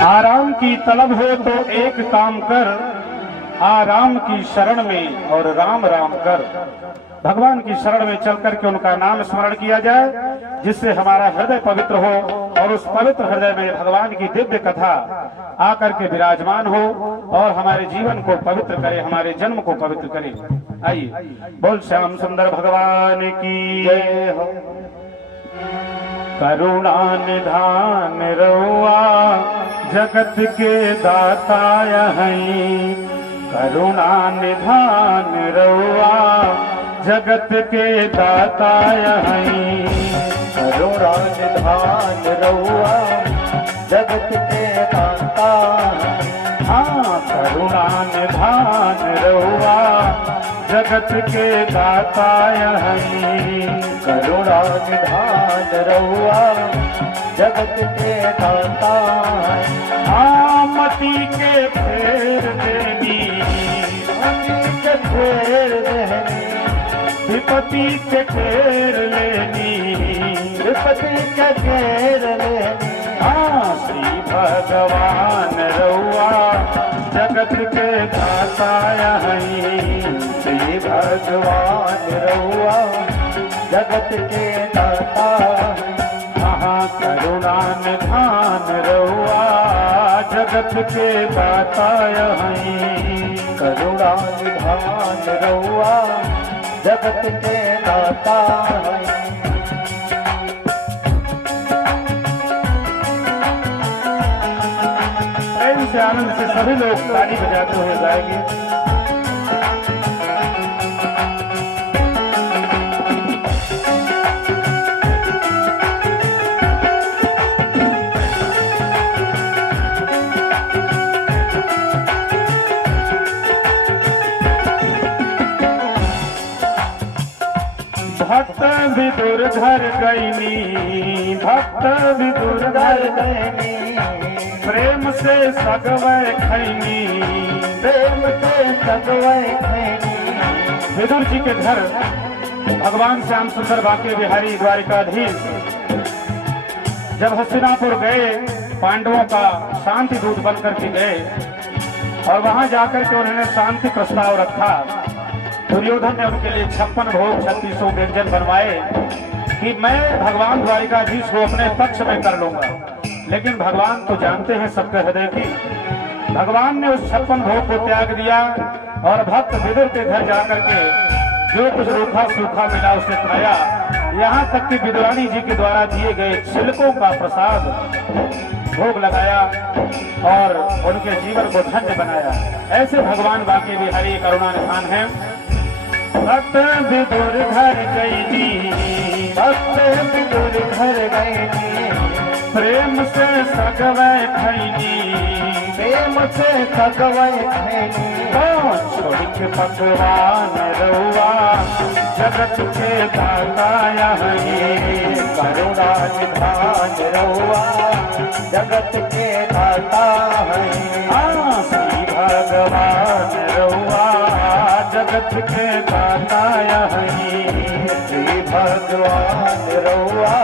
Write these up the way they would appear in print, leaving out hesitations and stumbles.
आराम की तलब हो तो एक काम कर, आराम की शरण में और राम राम कर। भगवान की शरण में चल करके उनका नाम स्मरण किया जाए, जिससे हमारा हृदय पवित्र हो और उस पवित्र हृदय में भगवान की दिव्य कथा आकर के विराजमान हो और हमारे जीवन को पवित्र करे, हमारे जन्म को पवित्र करे। आइए बोल श्याम सुंदर भगवान की जय हो। करुणा निधान रउआ जगत के दाता यहीं, करुणा निधान रउआ जगत के दाता यहीं, करुणा निधान रउआ जगत के दाता। हाँ करुणा निधान रउआ जगत के दाता यहीं, करुणा निधान रउआ जगत के दाता। मती के फेर देनी, मती के फेर देनी, विपत्ति के घेर लेनी, विपत्ति के घेर लेनी। श्री भगवान रउआ जगत के दाता यहीं, श्री भगवान रउआ जगत के दाता। करुणा निधान रउआ जगत के दाता यहीं, करुणा निधान रउआ जगत के दाता। प्रेम से आनंद से सभी लोग ताली बजाते हुए गाएंगे। भक्त विदुर घर गईनी, भक्त विदुर घर गईनी, प्रेम से सगवै खैनी, प्रेम से सगवै खैनी। विदुर जी के घर भगवान श्याम सुंदर बांके बिहारी द्वारिकाधीश जब हस्तिनापुर गए, पांडवों का शांति दूत बनकर के गए और वहां जाकर के उन्होंने शांति प्रस्ताव रखा। दुर्योधन ने उनके लिए 56 भोग 3600 व्यंजन बनवाए कि मैं भगवान द्वारिकाधीश को अपने पक्ष में कर लूंगा, लेकिन भगवान तो जानते हैं सबके हृदय की। भगवान ने उस 56 भोग को त्याग दिया और भक्त विदुर के घर जाकर के जो कुछ रूखा सूखा मिला उसे खाया, यहाँ तक कि विदुरानी जी के द्वारा दिए गए छिलकों का प्रसाद भोग लगाया और उनके जीवन को धन्य बनाया। ऐसे भगवान बांके बिहारी करुणा निधान है। भक्त विदुर घर गईनी, भक्त विदुर घर गईनी, प्रेम से सगवै खैनी, प्रेम से सगवै खैनी। छोड़ के भगवान रउआ जगत के दाता यहीं, करुणा निधान रउआ जगत के दाता हैं। श्री भगवान रउआ जगत के दाता यहीं, श्री भगवान रउआ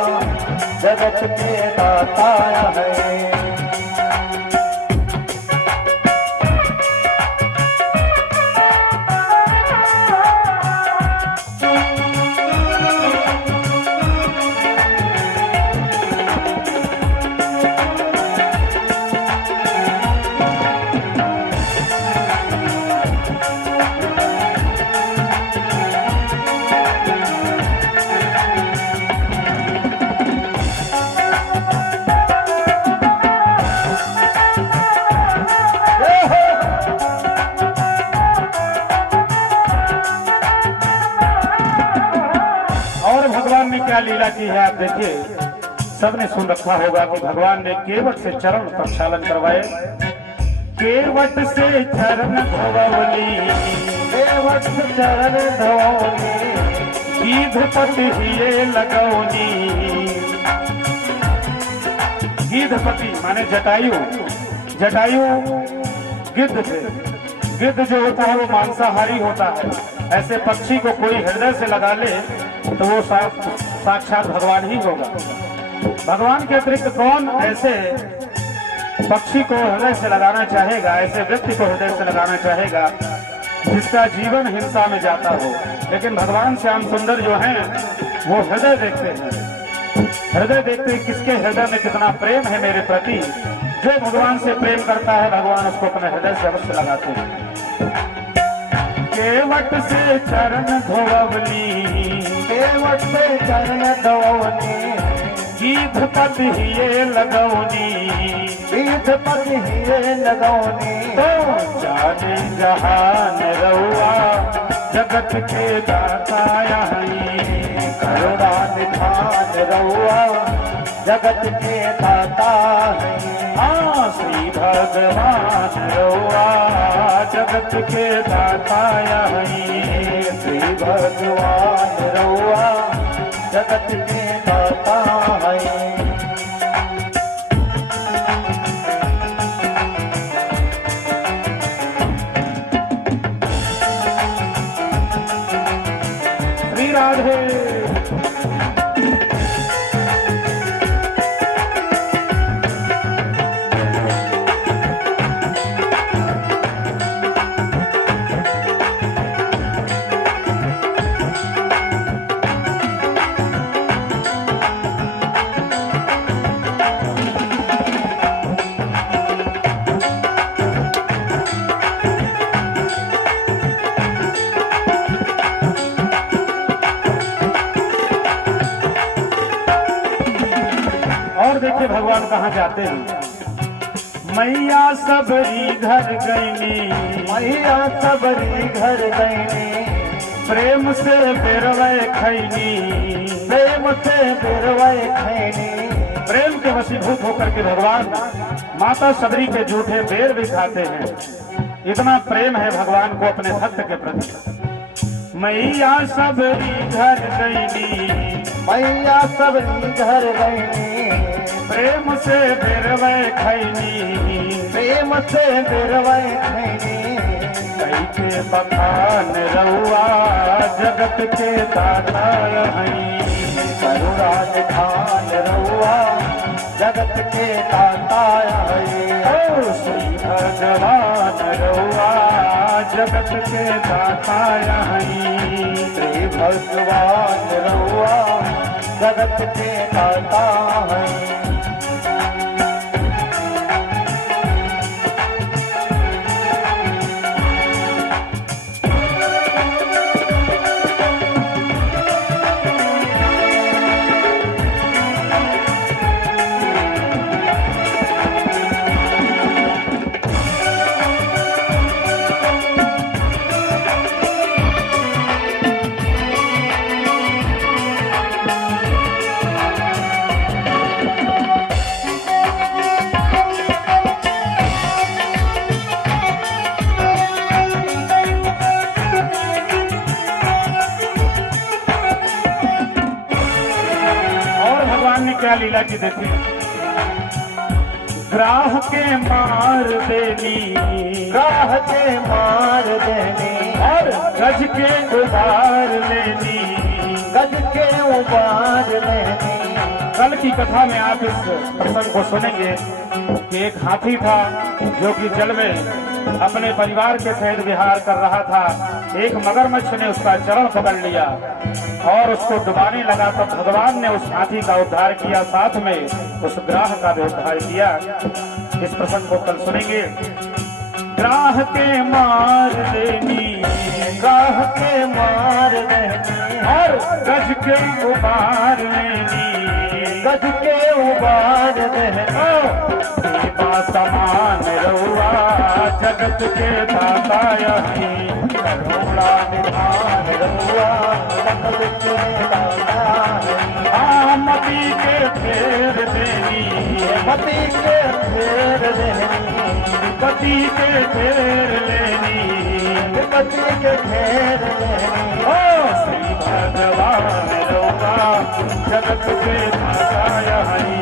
जगत के दाता हैं। क्या लीला की है आप देखिए। सबने सुन रखा होगा कि भगवान ने केवट से चरण प्रक्षालन करवाए। केवट से चरण धोवली, केवट से चरण धोवली, गीधपति हिये लगौनी। गीधपति माने जटायु, जटायु गिद्ध थे। गिद्ध जो होता है वो मांसाहारी होता है। ऐसे पक्षी को कोई हृदय से लगा ले तो वो साक्षात भगवान ही होगा। भगवान के अतिरिक्त कौन ऐसे पक्षी को हृदय से लगाना चाहेगा, ऐसे व्यक्ति को हृदय से लगाना चाहेगा जिसका जीवन हिंसा में जाता हो। लेकिन भगवान श्याम सुंदर जो हैं वो हृदय देखते हैं, हृदय देखते हैं किसके हृदय में कितना प्रेम है मेरे प्रति। जो भगवान से प्रेम करता है भगवान उसको अपने हृदय से अवश्य लगाते हैं। केवट से चरण धोवली, केवट से चरण धोवली, गीत पद हिये लगौनी, गीत पद हिये लगौनी। तो जाने जहान रउआ जगत के दाता हई, करुणा निधान रउआ जगत के दाता हई। हाँ श्री भगवान रउआ जगत के दाता हई, श्री भगवान रउआ जगत के दाता हई। श्री राधे। और देखिए भगवान कहाँ जाते हैं। मैया सबरी घर गईनी, मैया सबरी घर गईनी, प्रेम से बेरवै खैनी, प्रेम से बेरवै खैनी। प्रेम के वशीभूत होकर के भगवान माता सबरी के जूठे बेर भी खाते हैं। इतना प्रेम है भगवान को अपने भक्त के प्रति। मैया सबरी घर गईनी, मैया सबरी घर गईनी, प्रेम से बेरवै खैनी, प्रेम से बेरवै खैनी। कैके बखान रउआ जगत के दाता हई, करुणा निधान रउआ जगत के दाता हई। ओ श्री भगवान रउआ जगत के दाता हई, श्री भगवान रउआ जगत के दाता हई। क्या लीला की देखी। ग्राह के मार देनी, ग्राह के मार देनी, और गज के उबार लेनी, गज के उबार लेनी। कल की कथा में आप इस प्रसंग को सुनेंगे कि एक हाथी था जो कि जल में अपने परिवार के सहित विहार कर रहा था। एक मगरमच्छ ने उसका चरण पकड़ लिया और उसको डुबाने लगा, तब भगवान ने उस हाथी का उद्धार किया, साथ में उस ग्राह का भी उद्धार किया। इस प्रसंग को कल सुनेंगे। ग्राह के मार देनी, ग्राह के मार देनी, और गज के उबार लेनी, गज के उबार देनी। देवा समान रउआ जगत के दाता यही, करुणा निधान रउआ जगत के दाता है। मती के फेर देनी, मती के फेर देनी, गति के फेर लेनी, गति के फेर लेनी। ओ श्री भगवान रउआ जगत के दाता यही,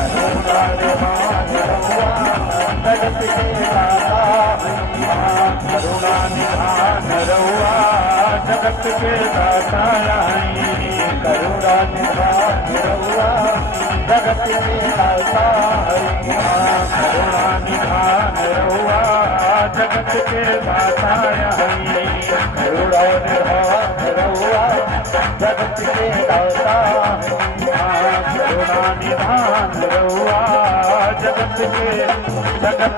करुणा निधान रउआ जगत के दाता है। करुणा निधान रउआ जगत के दाता यही, करुणा निधान रउआ जगत के दाता हरि करुणा निधान रहुआ जगत के दाता हरि करुणा निधान रहुआ जगत के दाता करुणा निधान रहुआ जगत के दाता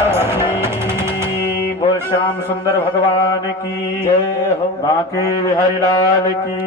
हरि। बोल श्याम सुंदर भगवान की जय हो, बांके बिहारी लाल की।